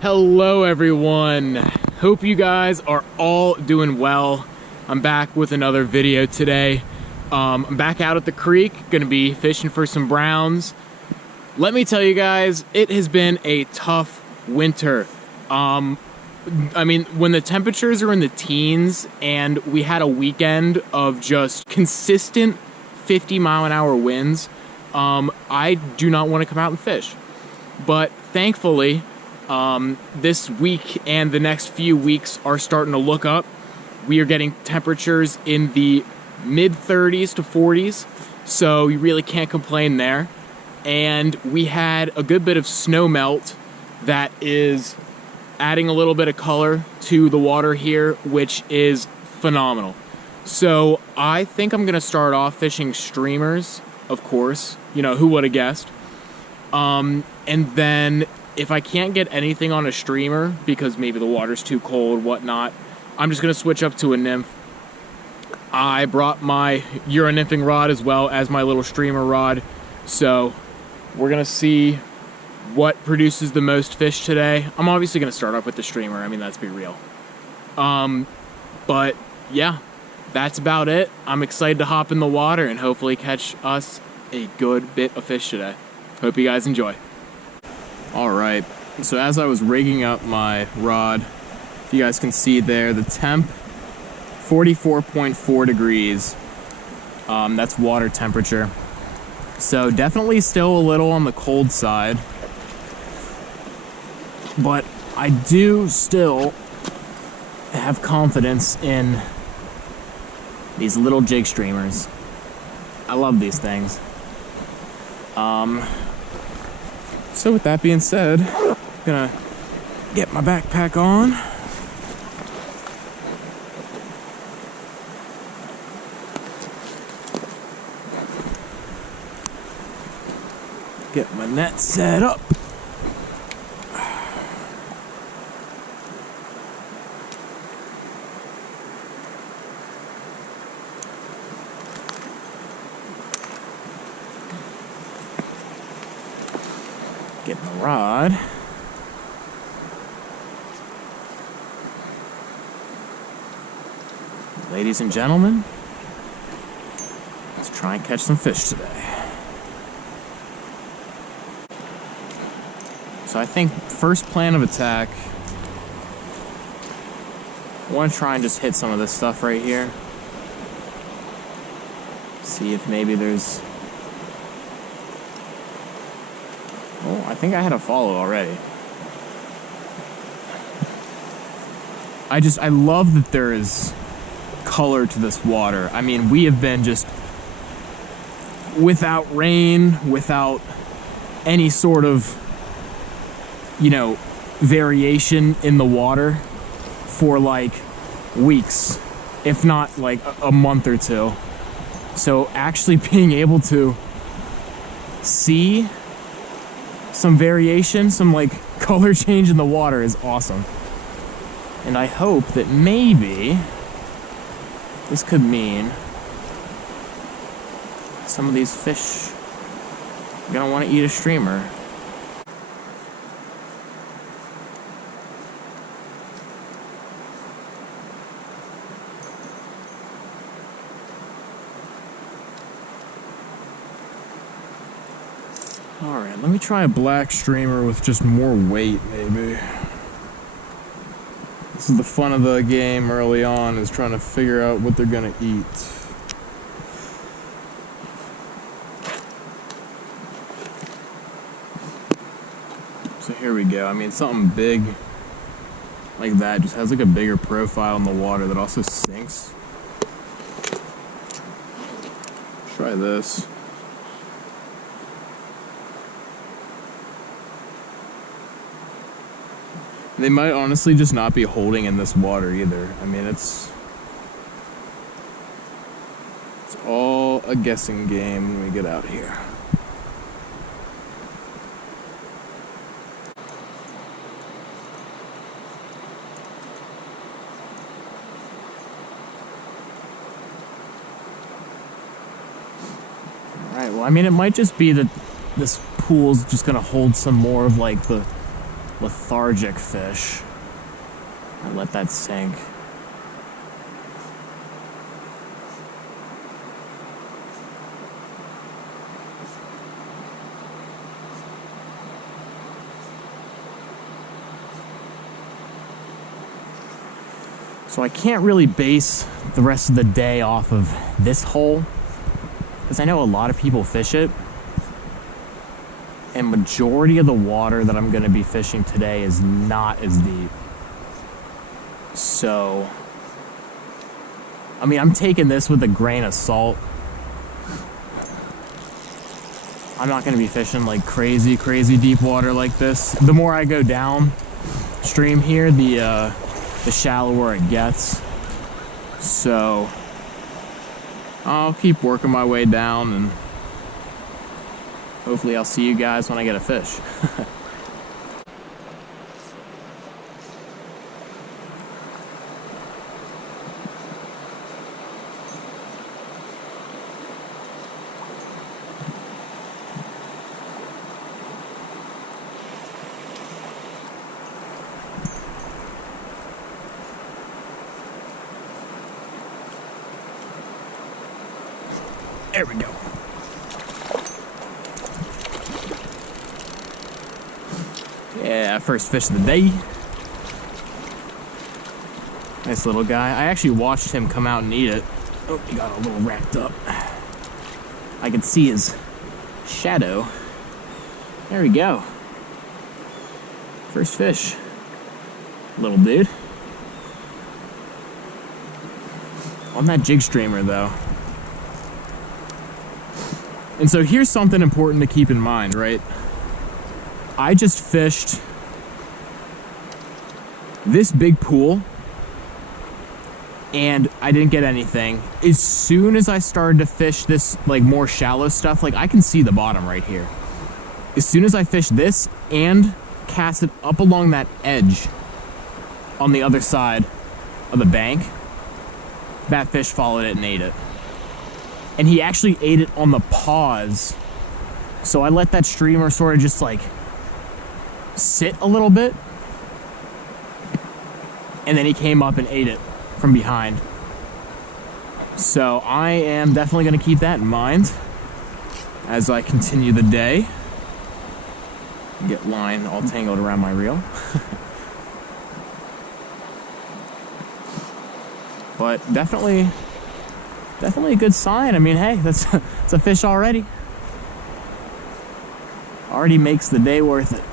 Hello everyone, hope you guys are all doing well. I'm back with another video today. I'm back out at the creek, gonna be fishing for some browns. Let me tell you guys, it has been a tough winter. I mean, when the temperatures are in the teens and we had a weekend of just consistent 50-mile-an-hour winds, I do not want to come out and fish. But thankfully, this week and the next few weeks are starting to look up. We are getting temperatures in the mid-30s to 40s, so you really can't complain there. And we had a good bit of snow melt that is adding a little bit of color to the water here, which is phenomenal. So I think I'm gonna start off fishing streamers, of course. You know, who would have guessed? And then if I can't get anything on a streamer because maybe the water's too cold, whatnot, I'm just gonna switch up to a nymph. I brought my Euro nymphing rod as well as my little streamer rod, so we're gonna see what produces the most fish today. I'm obviously gonna start off with the streamer. I mean, let's be real. But yeah, that's about it. I'm excited to hop in the water and hopefully catch us a good bit of fish today. Hope you guys enjoy. All right, so as I was rigging up my rod, if you guys can see there, the temp, 44.4 degrees. That's water temperature. So definitely still a little on the cold side, but I do still have confidence in these little jig streamers. I love these things. So with that being said, I'm gonna get my backpack on. Get my net set up. Get my rod. Ladies and gentlemen, let's try and catch some fish today. So I think first plan of attack, I want to try and just hit some of this stuff right here. See if maybe there's... Oh, I think I had a follow already. I love that there is color to this water. I mean, we have been just without rain, without any sort of, you know, variation in the water for like weeks, if not like a month or two. So actually being able to see some variation, some like color change in the water is awesome. And I hope that maybe this could mean some of these fish are gonna want to eat a streamer. Alright, let me try a black streamer with just more weight, maybe. This is the fun of the game early on, is trying to figure out what they're gonna eat. So here we go. I mean, something big like that just has like a bigger profile in the water that also sinks. Try this. They might honestly just not be holding in this water either. I mean, it's all a guessing game when we get out here. Alright, well, I mean, it might just be that this pool's just gonna hold some more of like the lethargic fish. I let that sink. So I can't really base the rest of the day off of this hole, because I know a lot of people fish it, and majority of the water that I'm going to be fishing today is not as deep. So, I mean, I'm taking this with a grain of salt. I'm not going to be fishing like crazy deep water like this. The more I go down stream here, the shallower it gets. So I'll keep working my way down, and hopefully I'll see you guys when I get a fish. There we go. Yeah, first fish of the day. Nice little guy. I actually watched him come out and eat it. Oh, he got a little wrapped up. I could see his shadow. There we go. First fish. Little dude. On that jig streamer though. And so here's something important to keep in mind, right? I just fished this big pool and I didn't get anything. As soon as I started to fish this like more shallow stuff, like I can see the bottom right here. As soon as I fished this and cast it up along that edge on the other side of the bank, that fish followed it and ate it. And he actually ate it on the pause. So I let that streamer sort of just like sit a little bit. And then he came up and ate it from behind. So I am definitely going to keep that in mind as I continue the day. Get line all tangled around my reel. But definitely a good sign. I mean, hey, that's a fish already. Already makes the day worth it.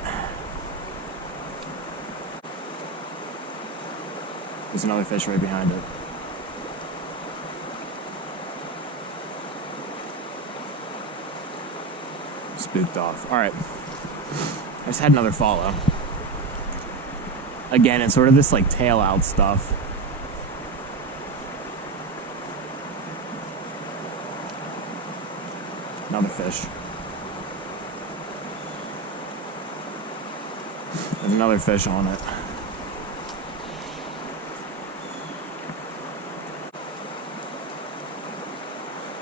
There's another fish right behind it. Spooked off. All right. I just had another follow. Again, it's sort of this like tail out stuff. Another fish. There's another fish on it.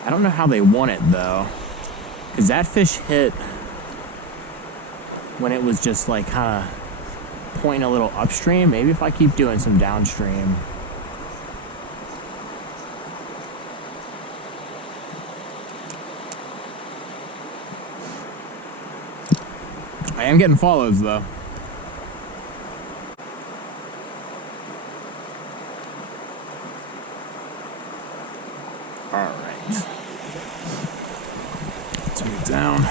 I don't know how they won it though, because that fish hit when it was just like kind of pointing a little upstream. Maybe if I keep doing some downstream. I am getting follows though. All right. Let's move down.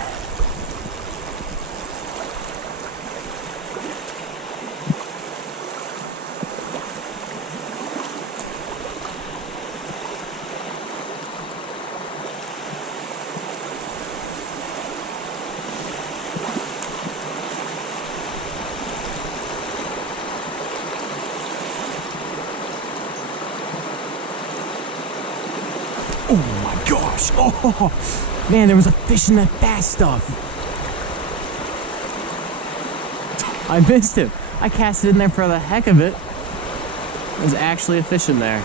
Oh my gosh. Oh, man, there was a fish in that bass stuff. I missed it. I cast it in there for the heck of it. There's actually a fish in there.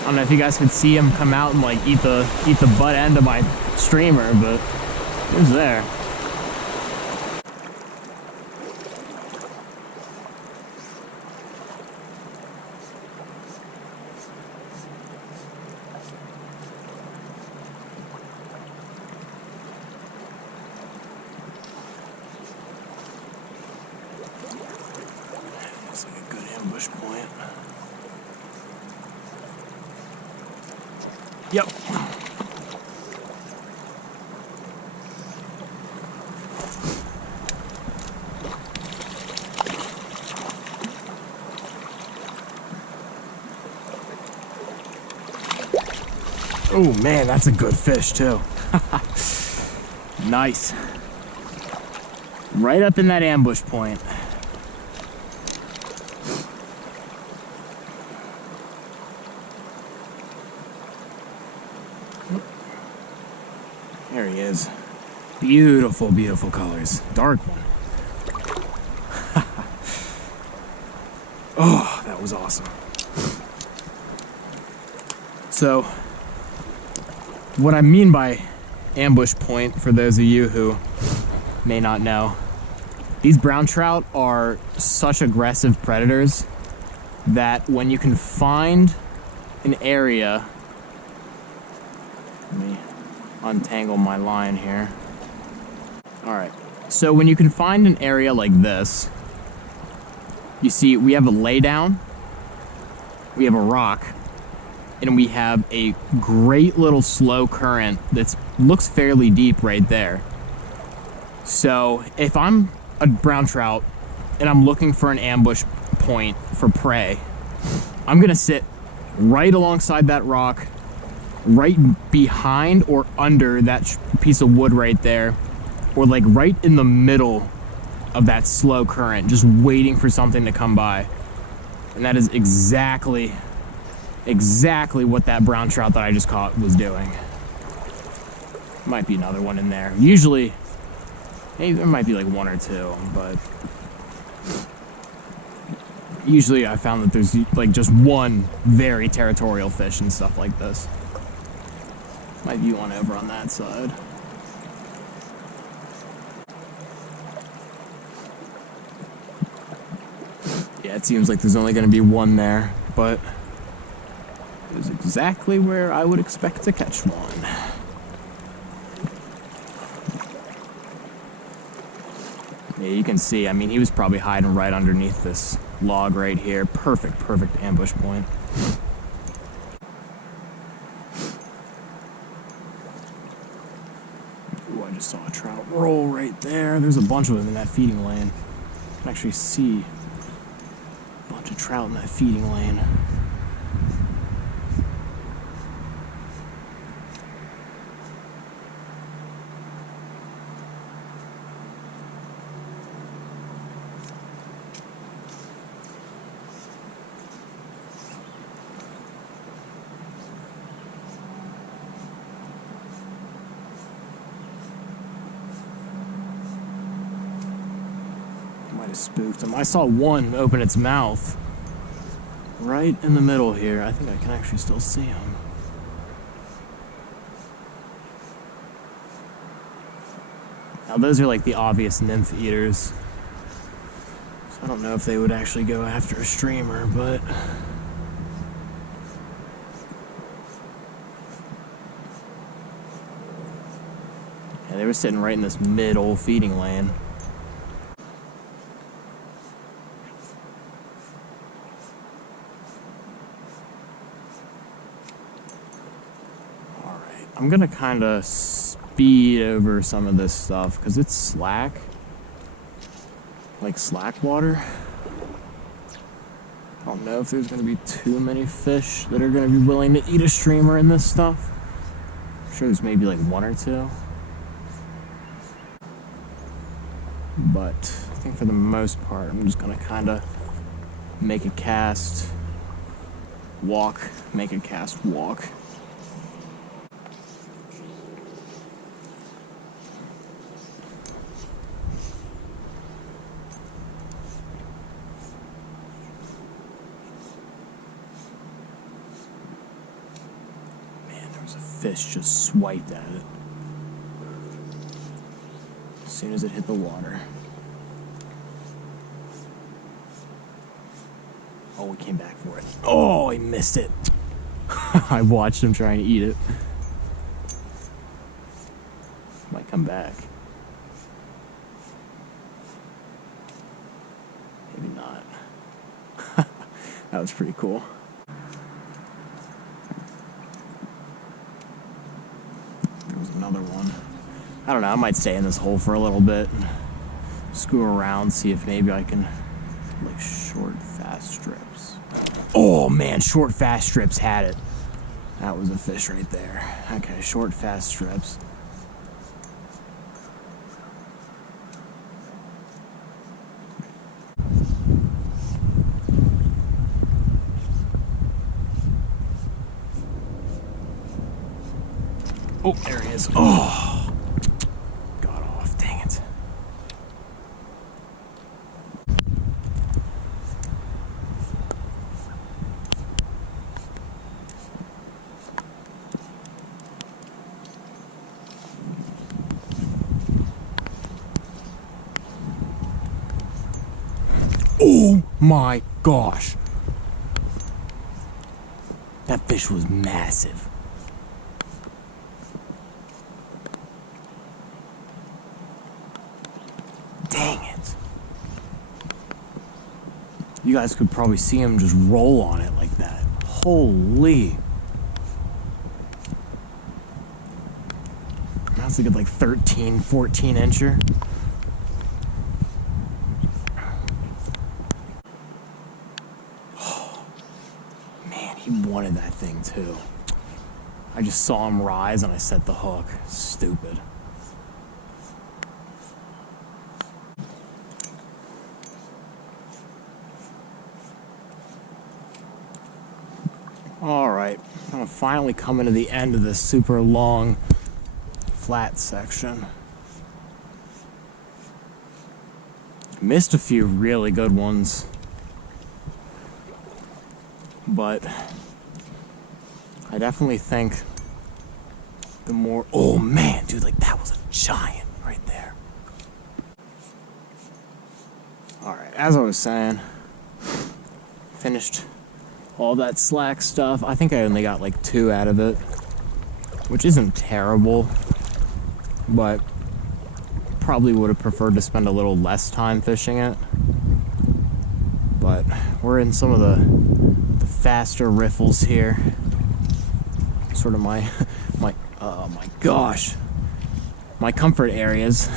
I don't know if you guys could see him come out and like eat the butt end of my streamer, but Who's there? Looks like a good ambush point. Yep. Oh man, that's a good fish too. Nice. Right up in that ambush point. There he is. Beautiful, beautiful colors. Dark one. Oh, that was awesome. So, what I mean by ambush point, for those of you who may not know, these brown trout are such aggressive predators that when you can find an area, let me untangle my line here. All right, so when you can find an area like this, you see we have a laydown, we have a rock, and we have a great little slow current that looks fairly deep right there. So if I'm a brown trout and I'm looking for an ambush point for prey, I'm gonna sit right alongside that rock, right behind or under that piece of wood right there, or like right in the middle of that slow current, just waiting for something to come by. And that is exactly what that brown trout that I just caught was doing. Might be another one in there. Usually, maybe there might be like one or two, but usually I found that there's like just one very territorial fish and stuff like this. Might be one over on that side. Yeah, it seems like there's only going to be one there, but it is exactly where I would expect to catch one. Yeah, you can see, I mean, he was probably hiding right underneath this log right here. Perfect, perfect ambush point. Ooh, I just saw a trout roll right there. There's a bunch of them in that feeding lane. I can actually see a bunch of trout in that feeding lane. Might have spooked him. I saw one open its mouth right in the middle here. I think I can actually still see him. Now those are like the obvious nymph eaters, so I don't know if they would actually go after a streamer, but yeah, they were sitting right in this middle feeding lane. I'm gonna kind of speed over some of this stuff because it's slack, like slack water. I don't know if there's gonna be too many fish that are gonna be willing to eat a streamer in this stuff. I'm sure there's maybe like one or two, but I think for the most part I'm just gonna kind of make a cast, walk, make a cast, walk. Fish just swiped at it. as soon as it hit the water. Oh, he came back for it. Oh, he missed it. I watched him trying to eat it. Might come back. Maybe not. That was pretty cool. There was another one. I don't know, I might stay in this hole for a little bit. Screw around, see if maybe I can, like, short, fast strips. Oh man, short, fast strips had it. That was a fish right there. Okay, short, fast strips. Oh, there he is. Oh, got off, dang it. Oh my gosh. That fish was massive. Dang it. You guys could probably see him just roll on it like that. Holy. That's a good like 13, 14 incher. Man, he wanted that thing too. I just saw him rise and I set the hook. Stupid. Alright, I'm finally coming to the end of this super long flat section. Missed a few really good ones, but I definitely think the more, oh man, dude, like that was a giant right there. Alright, as I was saying, finished all that slack stuff. I think I only got like 2 out of it, which isn't terrible, but probably would have preferred to spend a little less time fishing it. But we're in some of the faster riffles here. Sort of my oh my gosh, my comfort areas.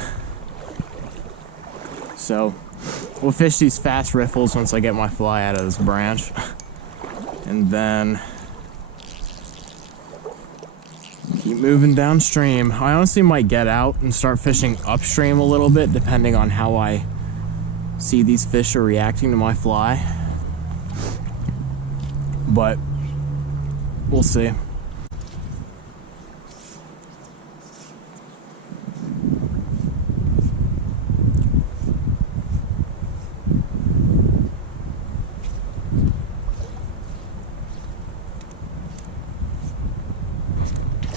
So we'll fish these fast riffles once I get my fly out of this branch. And then keep moving downstream. I honestly might get out and start fishing upstream a little bit, depending on how I see these fish are reacting to my fly. But we'll see.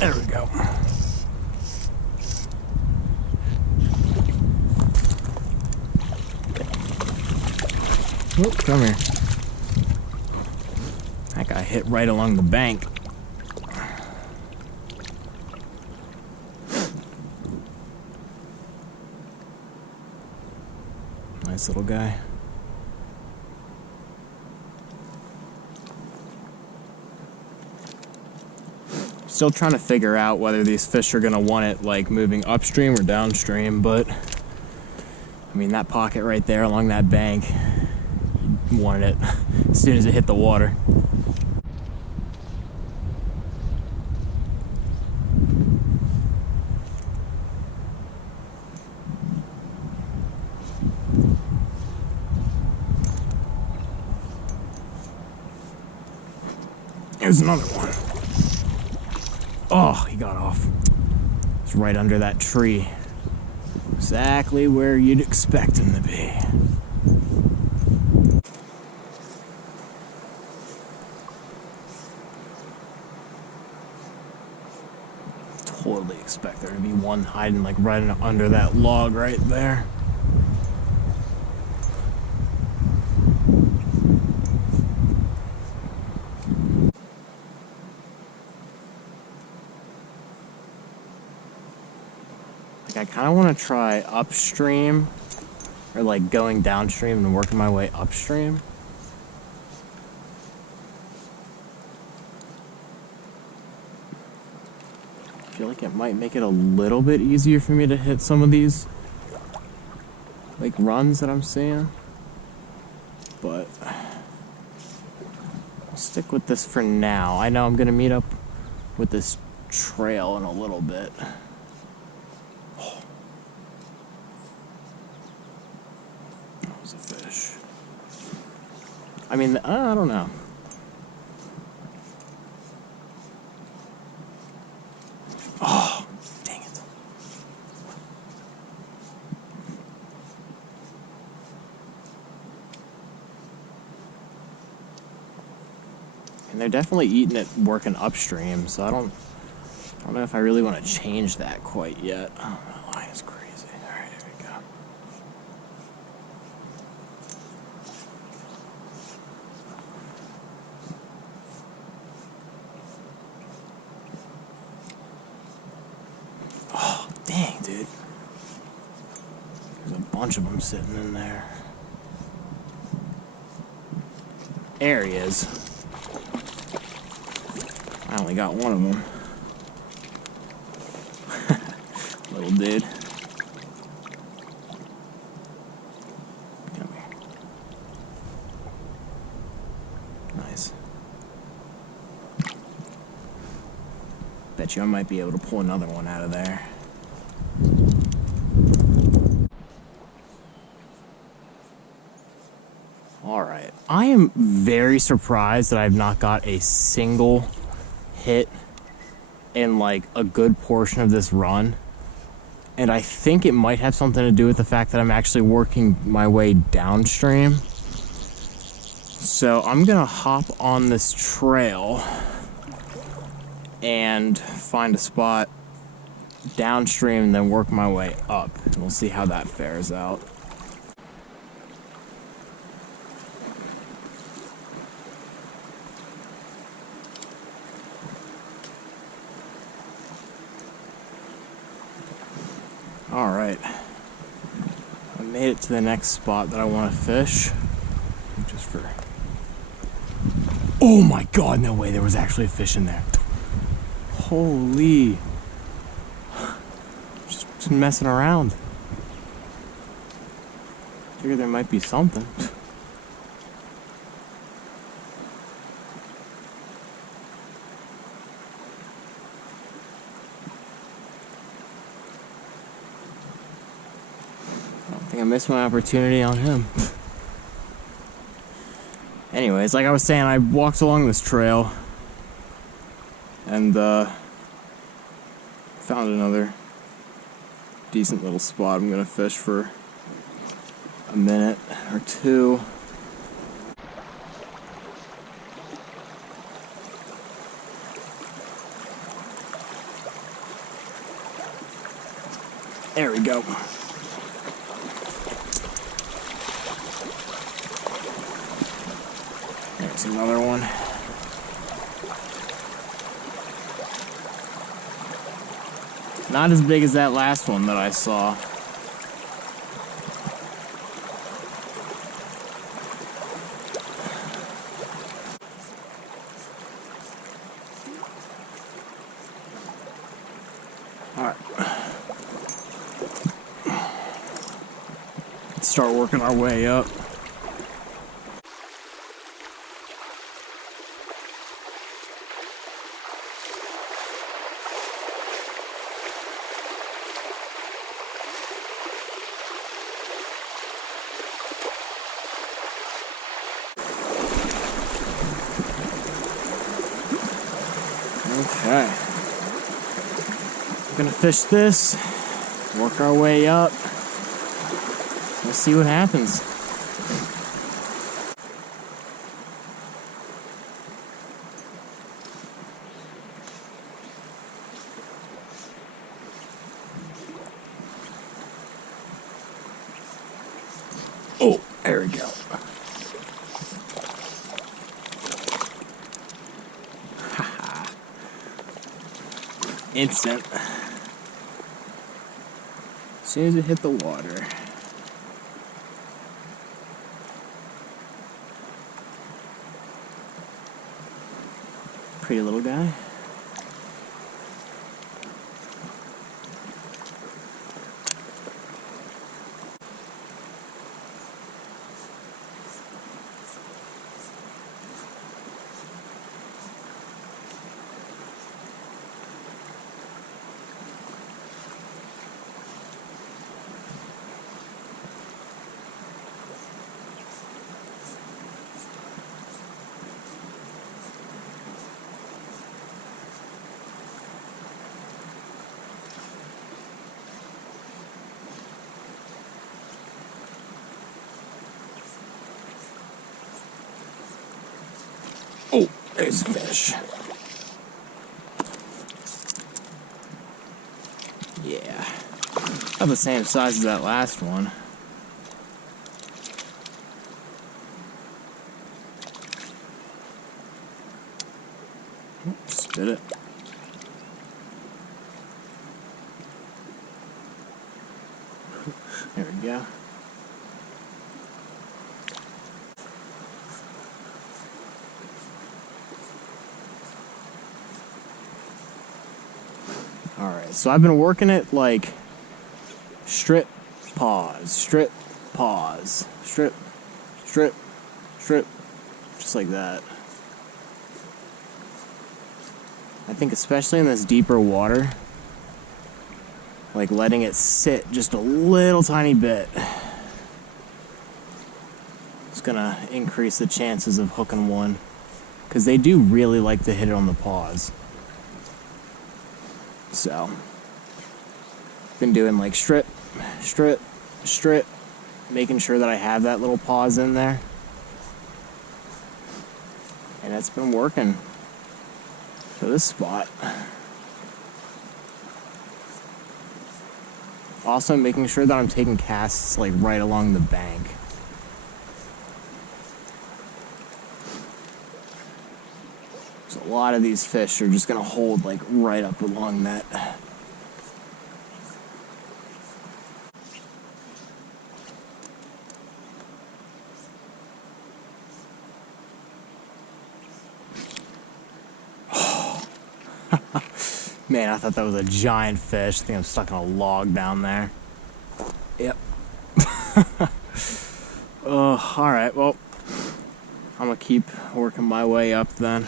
There we go. Oh, come here. That guy hit right along the bank. Nice little guy. Still trying to figure out whether these fish are gonna want it like moving upstream or downstream, but I mean that pocket right there along that bank, he wanted it as soon as it hit the water. Here's another one. Oh, he got off. It's right under that tree. Exactly where you'd expect him to be. totally expect there to be one hiding like right under that log right there. Like I kind of want to try upstream, or like going downstream and working my way upstream. I feel like it might make it a little bit easier for me to hit some of these like runs that I'm seeing, but I'll stick with this for now. I know I'm gonna meet up with this trail in a little bit. Oh. That was a fish. I mean, I don't know. Oh, dang it. And they're definitely eating it working upstream, so I don't know if I really want to change that quite yet. Oh, that line is crazy. Alright, here we go. Oh, dang, dude. There's a bunch of them sitting in there. There he is. I only got one of them. Little dude. Come here. Nice. Bet you I might be able to pull another one out of there. Alright. I am very surprised that I've not got a single hit in like a good portion of this run. And I think it might have something to do with the fact that I'm actually working my way downstream. So I'm gonna hop on this trail and find a spot downstream and then work my way up. And we'll see how that fares out. Alright, I made it to the next spot that I want to fish. Just for... Oh my god, no way, there was actually a fish in there. Holy... Just messing around. Figured there might be something. I think I missed my opportunity on him. Anyways, like I was saying, I walked along this trail and found another decent little spot. I'm gonna fish for a minute or two. There we go. There's another one. Not as big as that last one that I saw. Alright. Let's start working our way up. Okay. We're gonna fish this, work our way up. We'll see what happens. we go. Instant. As soon as it hit the water. Pretty little guy. Oh, there's a fish. Yeah. About the same size as that last one. Spit it. There we go. Alright, so I've been working it like strip, pause, strip, pause, strip, strip, strip, just like that. I think especially in this deeper water, like letting it sit just a little tiny bit, it's gonna increase the chances of hooking one, because they do really like to hit it on the pause. So, been doing like strip, strip, strip, making sure that I have that little pause in there, and it's been working for this spot. Also making sure that I'm taking casts like right along the bank. So a lot of these fish are just gonna hold like right up along that. Man, I thought that was a giant fish. I think I'm stuck in a log down there. Yep. Oh, alright, well, I'm gonna keep working my way up then.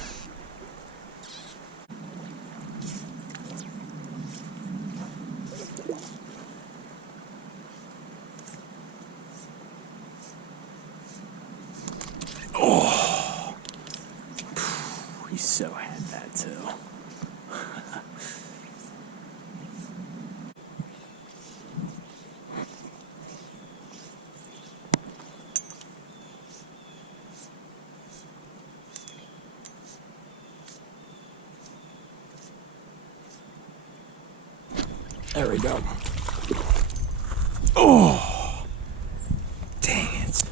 Oh, he so had that too. There we go. Oh, dang it.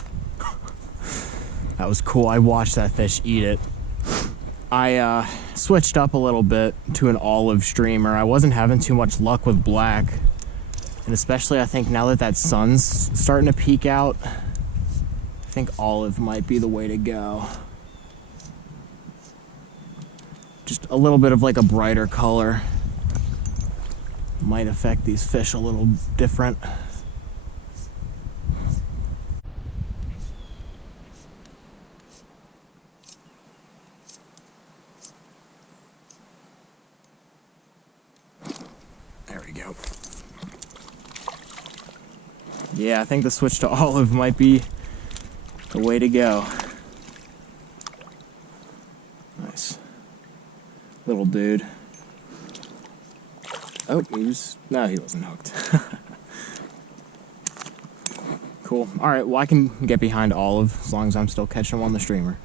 That was cool. I watched that fish eat it. I switched up a little bit to an olive streamer. I wasn't having too much luck with black. And especially I think now that that sun's starting to peek out, I think olive might be the way to go. Just a little bit of like a brighter color might affect these fish a little different. There we go. Yeah, I think the switch to olive might be the way to go. Nice. Little dude. Oh, no, he wasn't hooked. Cool. Alright, well I can get behind olive as long as I'm still catching him on the streamer.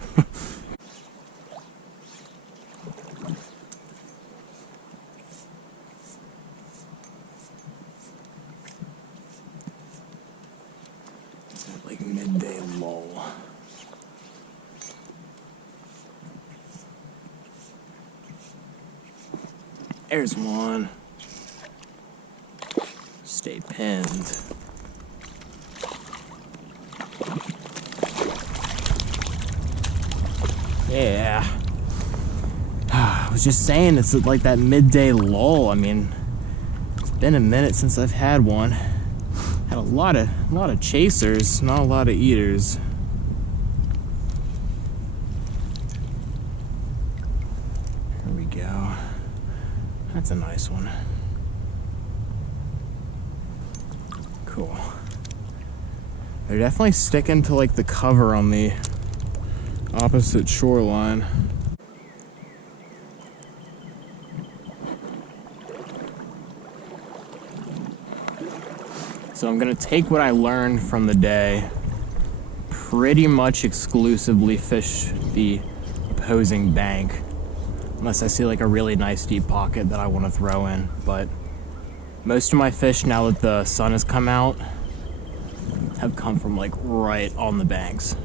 Like midday lull. There's one. Stay pinned. Yeah. I was just saying, it's like that midday lull. I mean, it's been a minute since I've had one. Had a lot of chasers, not a lot of eaters. Here we go. That's a nice one. Cool. They're definitely sticking to like the cover on the opposite shoreline. So I'm gonna take what I learned from the day, pretty much exclusively fish the opposing bank, unless I see like a really nice deep pocket that I want to throw in. But most of my fish, now that the sun has come out, have come from like right on the banks.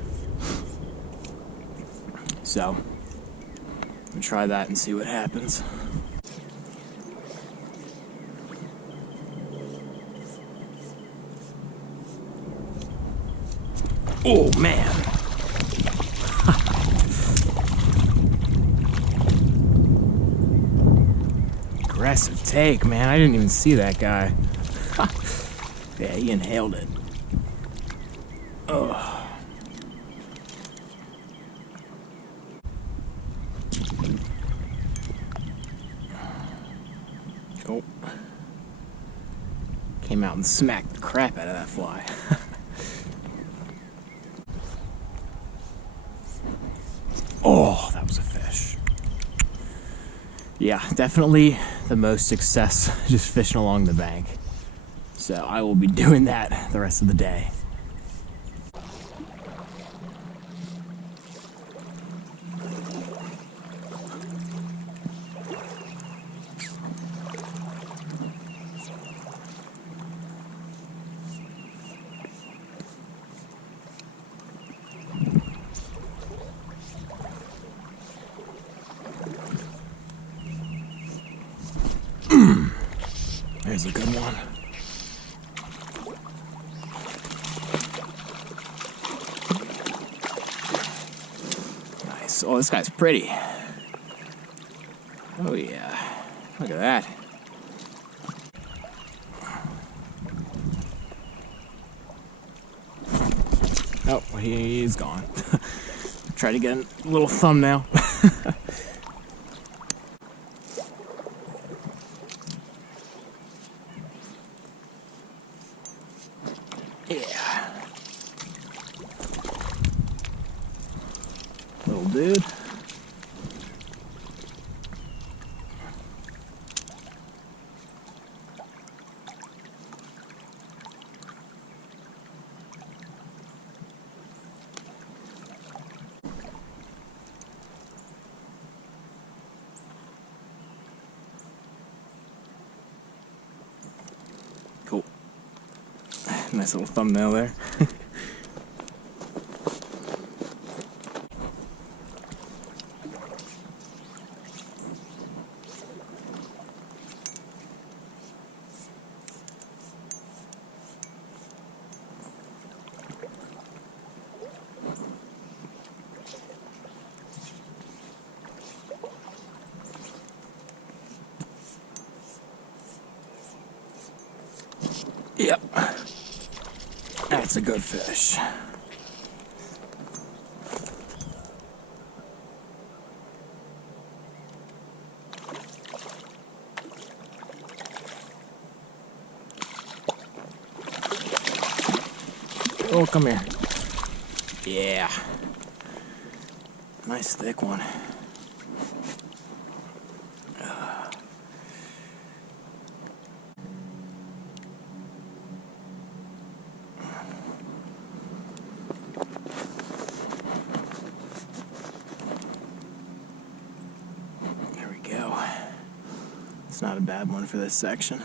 So I'm gonna try that and see what happens. Oh man. Aggressive take, man. I didn't even see that guy. Yeah, he inhaled it. Ugh. Oh. Came out and smacked the crap out of that fly. Oh, that was a fish. Yeah, definitely the most success just fishing along the bank. So I will be doing that the rest of the day. There's a good one. Nice. Oh, this guy's pretty. Oh yeah. Look at that. Oh, he's gone. Try to get a little thumbnail. Yeah. Little dude. Cool. Nice little thumbnail there. Yep. That's a good fish. Oh, come here. Yeah. Nice thick one. There we go. It's not a bad one for this section.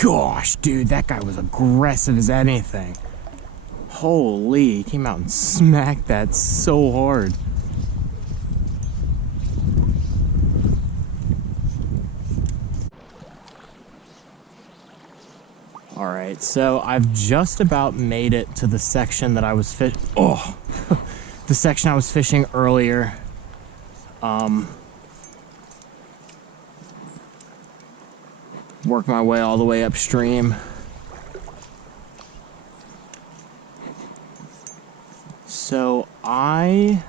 gosh, dude, that guy was aggressive as anything. Holy, he came out and smacked that so hard. Alright, so I've just about made it to the section that I was the section I was fishing earlier. Work my way all the way upstream. So I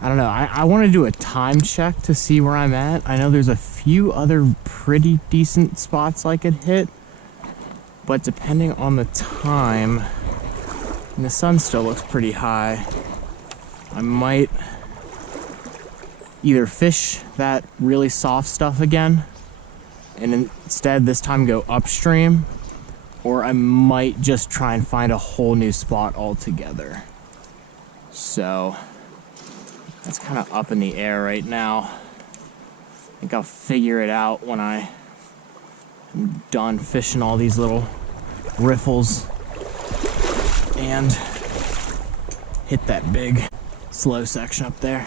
don't know, I want to do a time check to see where I'm at. I know there's a few other pretty decent spots I could hit, but depending on the time, and the sun still looks pretty high, I might either fish that really soft stuff again, and instead this time go upstream, or I might just try and find a whole new spot altogether. So that's kind of up in the air right now. I think I'll figure it out when I'm done fishing all these little riffles and hit that big slow section up there.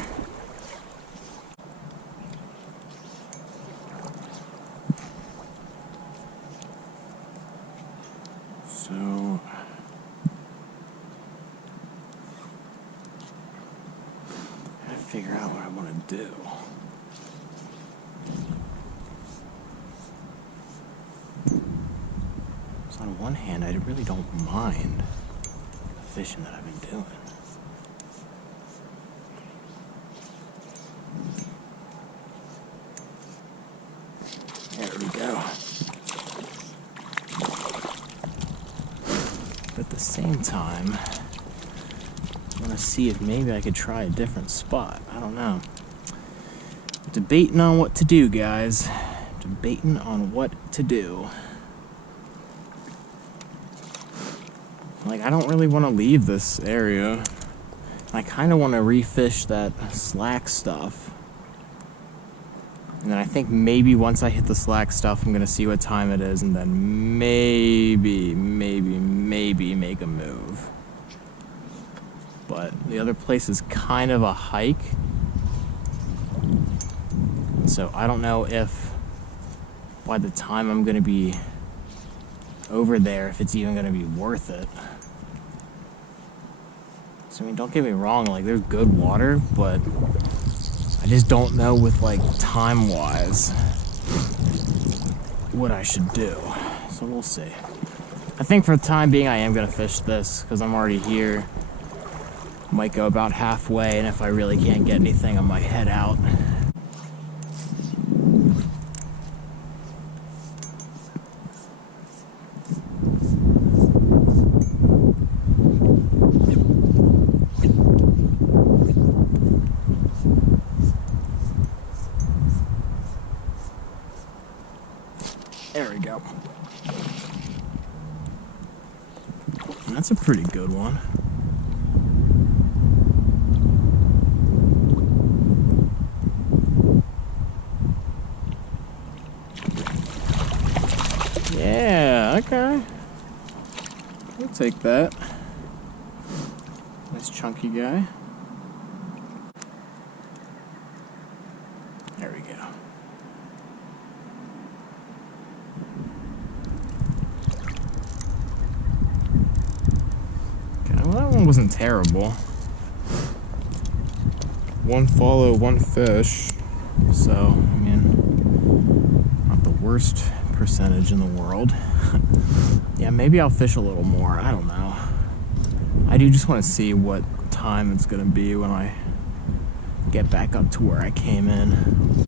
So I gotta figure out what I want to do. So on one hand, I really don't mind the fishing that I've been doing. There we go. But at the same time, I want to see if maybe I could try a different spot. I don't know. Debating on what to do, guys. Debating on what to do. Like, I don't really want to leave this area. I kind of want to refish that slack stuff. And then I think maybe once I hit the slack stuff, I'm going to see what time it is, and then maybe make a move. But the other place is kind of a hike. So I don't know if by the time I'm going to be over there, if it's even going to be worth it. So I mean, don't get me wrong, like, there's good water, but I just don't know with, like, time-wise what I should do. So we'll see. I think for the time being I am going to fish this, because I'm already here. Might go about halfway, and if I really can't get anything, I might head out. There we go. That's a pretty good one. Yeah, okay. We'll take that. Nice chunky guy. There we go. Okay, well, that one wasn't terrible. One follow, one fish. So, I mean, not the worst percentage in the world. Yeah, maybe I'll fish a little more. I don't know. I do just want to see what time it's going to be when I get back up to where I came in.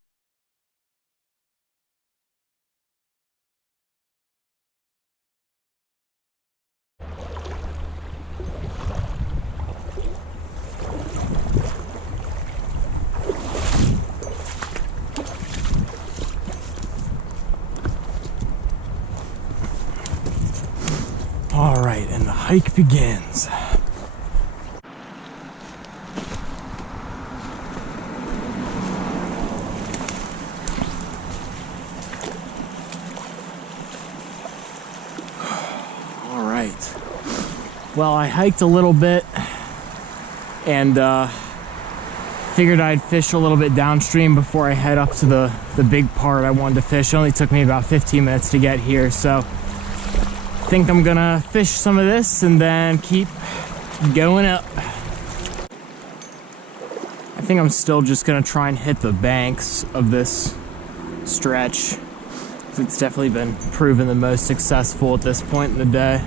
All right, and the hike begins. Well, I hiked a little bit and figured I'd fish a little bit downstream before I head up to the big part I wanted to fish. It only took me about 15 minutes to get here, so I think I'm gonna fish some of this and then keep going up. I think I'm still just gonna try and hit the banks of this stretch. It's definitely been proven the most successful at this point in the day.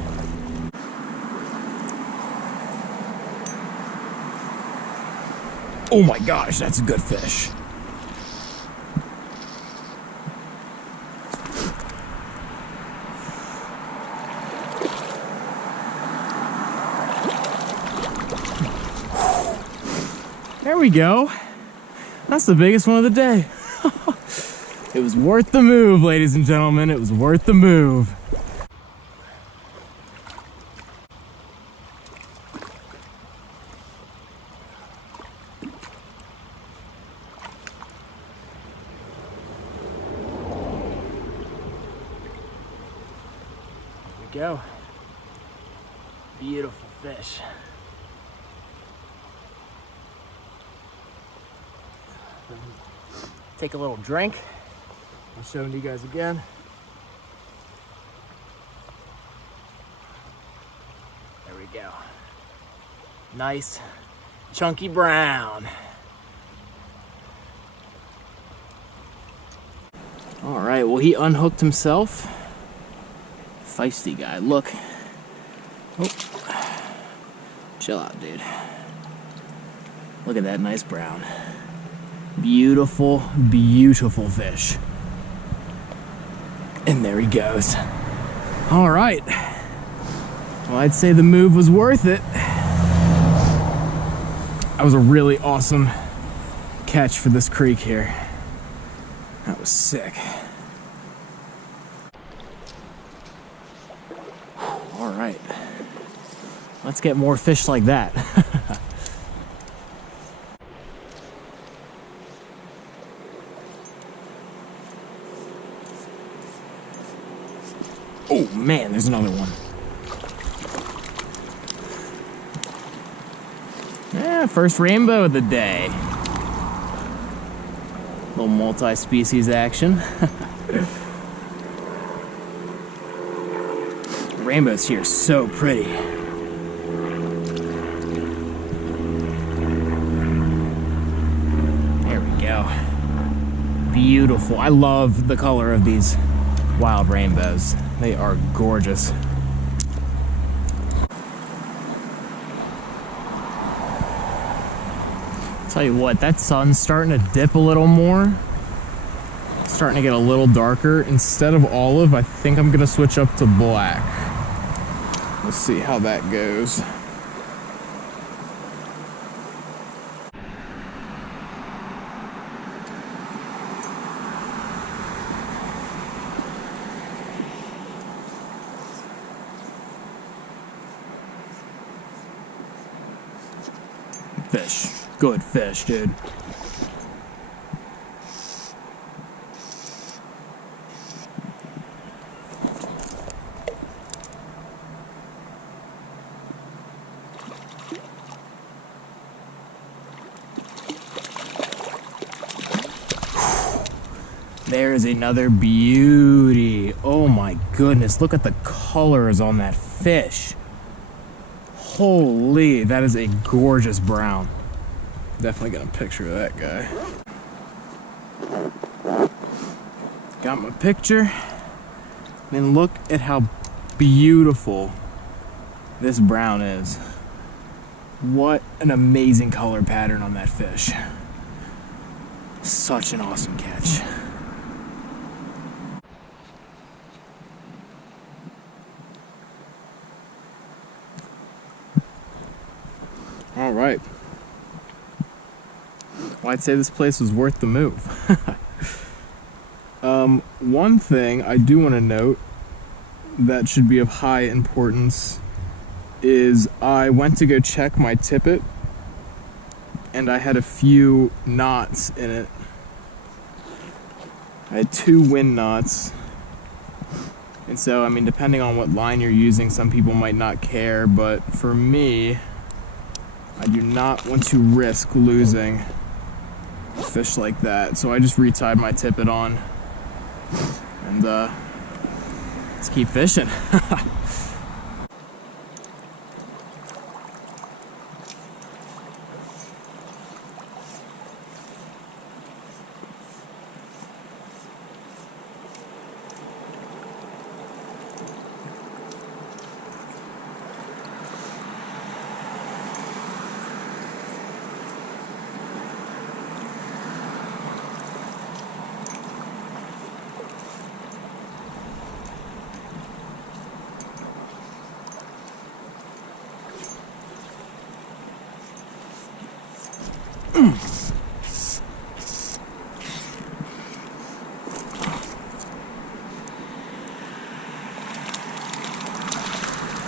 Oh my gosh, that's a good fish. There we go. That's the biggest one of the day. It was worth the move, ladies and gentlemen. It was worth the move. There we go. Beautiful fish. Take a little drink. I'll show you guys again. There we go. Nice, chunky brown. All right, well, he unhooked himself. Feisty guy, look. Oh. Chill out, dude. Look at that nice brown. Beautiful, beautiful fish. And there he goes. All right. Well, I'd say the move was worth it. That was a really awesome catch for this creek here. That was sick. All right. Let's get more fish like that. Oh man, there's another one. Yeah, first rainbow of the day. Little multi-species action. Rainbows here are so pretty. There we go. Beautiful. I love the color of these wild rainbows. They are gorgeous. Tell you what, that sun's starting to dip a little more. It's starting to get a little darker. Instead of olive, I think I'm gonna switch up to black. We'll see how that goes. Fish. Good fish, dude. There's another beauty. Oh my goodness, look at the colors on that fish. Holy, that is a gorgeous brown. Definitely got a picture of that guy. Got my picture. And look at how beautiful this brown is. What an amazing color pattern on that fish. Such an awesome catch. All right. Well, I'd say this place was worth the move. One thing I do want to note that should be of high importance is I went to go check my tippet and I had a few knots in it. I had 2 wind knots And so, I mean, depending on what line you're using, some people might not care, but for me, I do not want to risk losing a fish like that. So I just retied my tippet on, and let's keep fishing.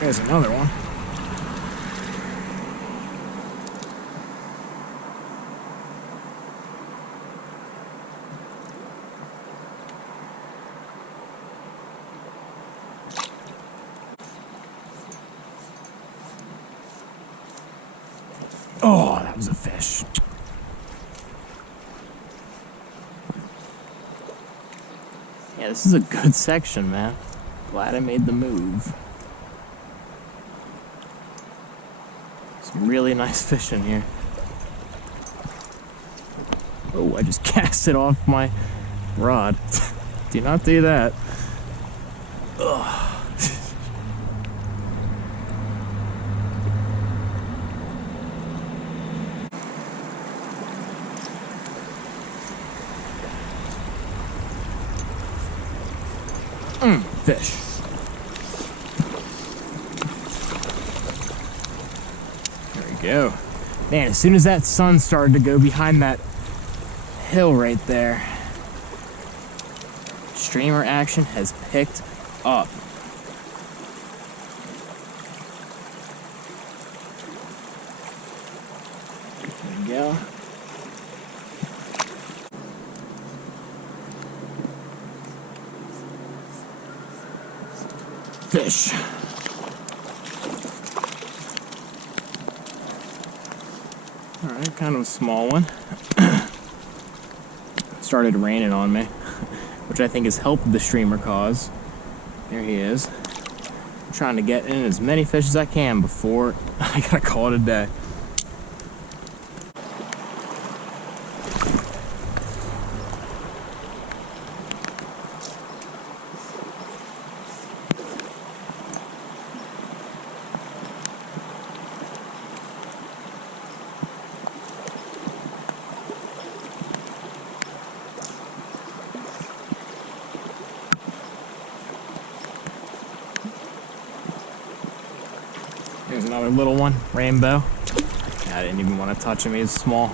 There's another one. Oh, that was a fish. Yeah, this is a good section, man. Glad I made the move. Some really nice fish in here. Oh, I just cast it off my rod. Do not do that. Ugh. Fish. There we go. Man, as soon as that sun started to go behind that hill right there, streamer action has picked up. There we go. Fish. Alright, kind of a small one. Started raining on me, which I think has helped the streamer cause. There he is. I'm trying to get in as many fish as I can before I gotta call it a day. Here's another little one, rainbow. I didn't even want to touch him, he's small.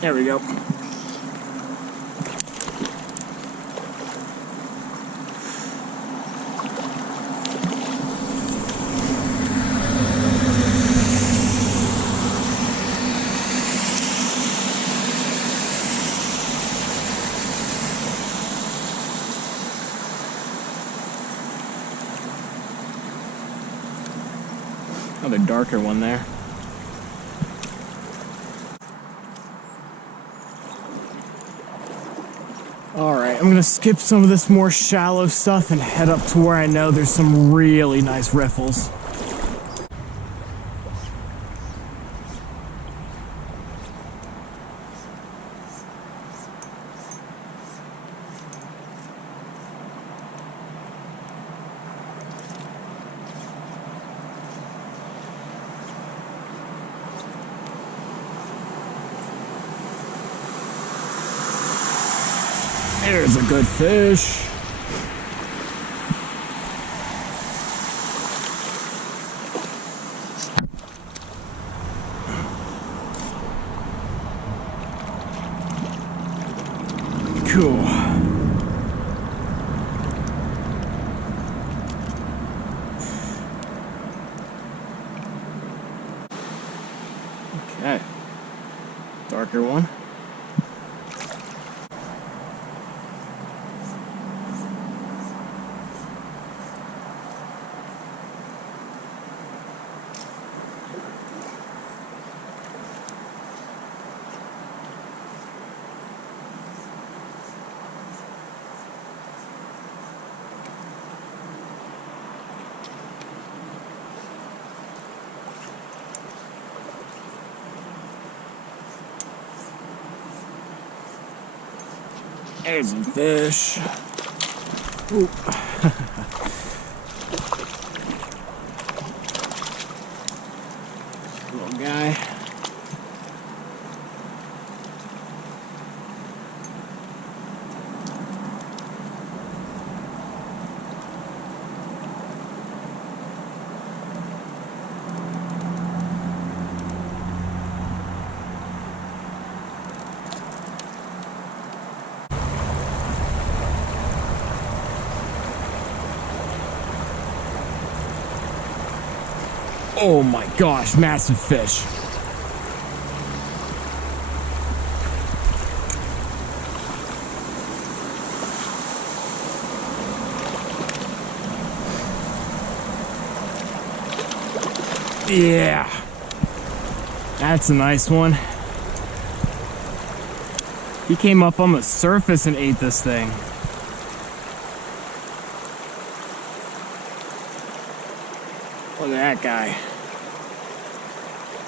There we go. Another darker one there. Alright, I'm gonna skip some of this more shallow stuff and head up to where I know there's some really nice riffles. There's a good fish. Okay. Darker one. There's a fish. Ooh. Little guy. Oh my gosh, massive fish. Yeah, that's a nice one. He came up on the surface and ate this thing. Look at that guy.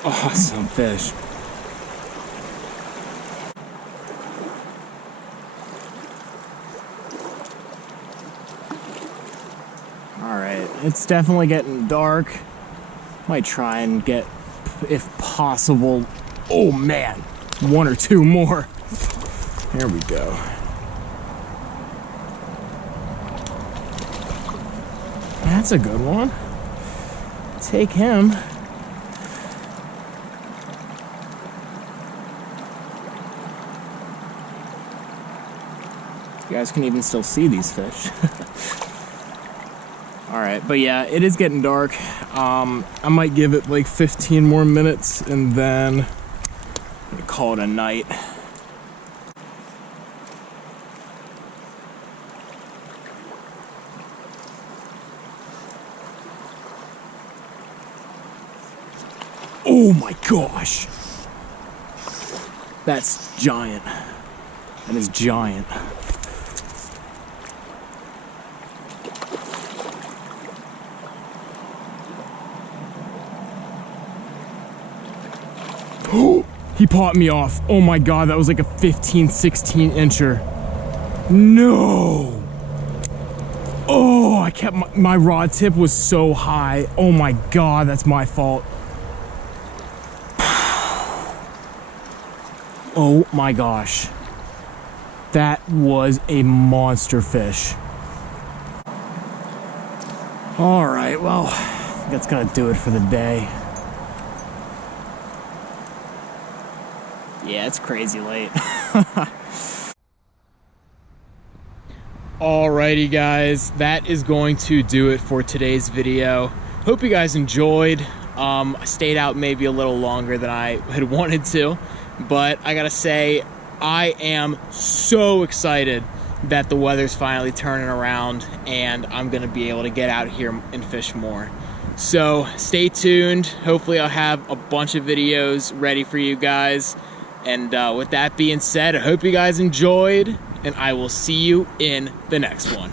Awesome fish. Alright, it's definitely getting dark. Might try and get, if possible, oh man, one or two more. There we go. That's a good one. Take him. You guys can even still see these fish. Alright, but yeah, it is getting dark. I might give it like 15 more minutes and then I'm gonna call it a night. Oh my gosh! That's giant. That is giant. He popped me off. Oh my god, that was like a 15, 16 incher. No! Oh, I kept my rod tip was so high. Oh my god, that's my fault. Oh my gosh. That was a monster fish. Alright, well, that's gonna do it for the day. Yeah, it's crazy late. Alrighty guys, that is going to do it for today's video. Hope you guys enjoyed. I stayed out maybe a little longer than I had wanted to, but I gotta say, I am so excited that the weather's finally turning around and I'm gonna be able to get out here and fish more. So stay tuned. Hopefully I'll have a bunch of videos ready for you guys. And with that being said, I hope you guys enjoyed, and I will see you in the next one.